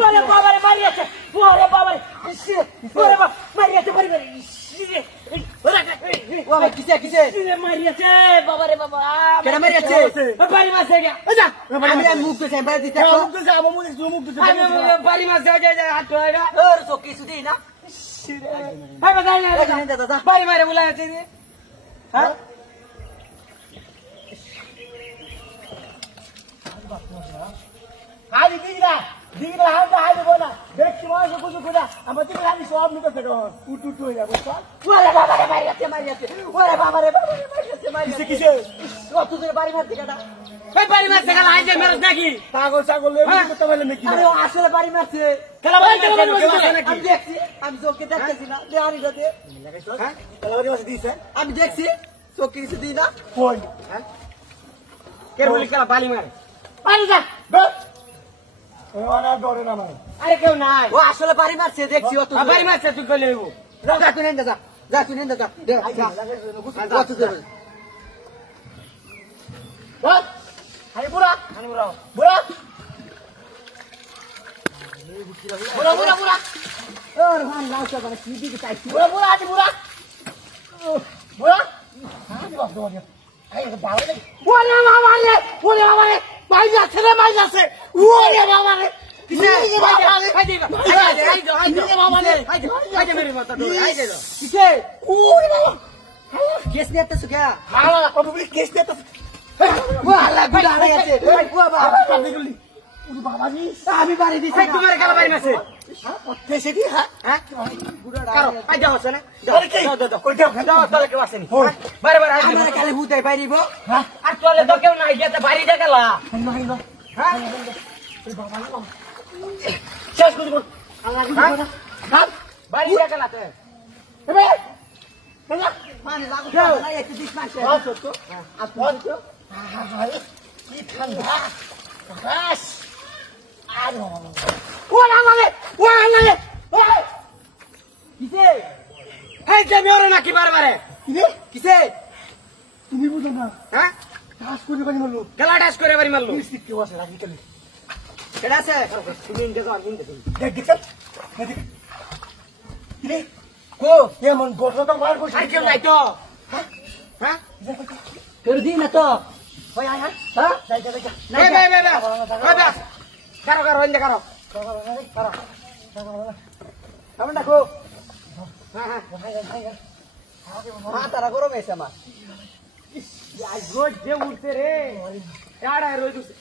ওরে বাবা রে মারিয়াছে ওরে বাবা রে ওরে বাবা মারিয়াছে বাড়ি বাড়ি ওরে কিসে কিসে মারিয়াছে বাবা রে বাবা কেন মারিয়াছে বাড়ি মাসে গিয়া যা আমি মুখ দিতে বাইরে দিতে মুখ দিতে আবার মুখ দিতে আমি বাড়ি মাসে যা হাত ধরে ওর তো কিছু দেই না ভাই বাজাই না দাদা বাড়ি মারে বুলাইছে হ্যাঁ हाली दिगला हाल तो हाल बोला देख के वहां से कुछ खुदा हम दिख रहा नहीं सब निकल फेंको टूट हो जाए उसका ओरे बाबा रे मारियाते ओरे बाबा रे मारियाते किसे ओ तू तेरे बारी मार दिखाता ए बारी मार दिखा आई जे मेरे देखी पागल सागल ले तो तबले में की अरे আসলে বাড়ি মারছে খেলা বাড়ি আমি দেখছি আমি চোখে দেখতেছি না দেহারি গতে হ্যাঁ খেলা বাড়ি মারছে দিছে আমি দেখছি চোখে কিছু দিই না কোন হ্যাঁ কে বলি খেলা বালি মারে পানি যা ওনা ডরে না মানে আরে কেউ নাই ও আসলে বাড়ি মারছে দেখছি ও তো বাড়ি মারছে তুই কইলে নেবো যা তুই নেন যা তুই নেন যা দে যা তুই দে বল আরে বুড়া বুড়া ওর মান লাউটা মানে কি দিকে চাইছি বুড়া আজ বুড়া আরে বাপ দোয়া আরে বাবা রে ওরে বাবা রে ভাই যাচ্ছে রে ভাই যাচ্ছে ওরে বাবা রে কিসে বাবা রে খাই দিবা আই দে বাবা রে আই দে মেরে মাথা দে আই দে কিসে ওরে বাবা কেস নিতে সুকা হালা প্রবলি কেস নিতে ও আল্লাহ গুড়া রে আছে ও বাবা আপনি গলি ওরে বাবা জি আমি বাড়ি দিছি তোমার কালা বাড়ি মাসে হ্যাঁ পথে দি হ্যাঁ গুড়া কারো আই যাও আছে না দাও কই দাও দাও তাহলে কেউ আসেনি বারে বারে আমরা কালে ভূতাই বাইরিব হ্যাঁ আর চলে তো কেউ নাই গেতে বাড়ি দেখালা হ্যাঁ ওই বাবা না শেষ করে বল আল্লাহ হ্যাঁ বাড়ি দেখালা তো এবে না মানে লাগু না একটু দিস মারছে আচ্ছা তো আচ্ছা ভাই কি ঠান্ডা বাস আর ওলা মানে কিসে এই যে মেরে নাকি বারবারে কিসে তুমি বুঝো না হ্যাঁ টাস করে বাড়ি মারলো খেলা টাস করে বাড়ি মারলো নিশ্চিত কেউ আছে রাখি চলে কেডা আছে তুমি ইনকে যাও আমি দেখ দেখ রে কো এমন গোটলো তো বার কইছ আর কেউ নাই তো হ্যাঁ করে দি না তো ওই আয় হ্যাঁ যাই না বে কারো ইনকে কারো আমি দেখো হ্যাঁ তারা গরম এসে আমার রোজ যে উঠতে রে রোজ উঠতে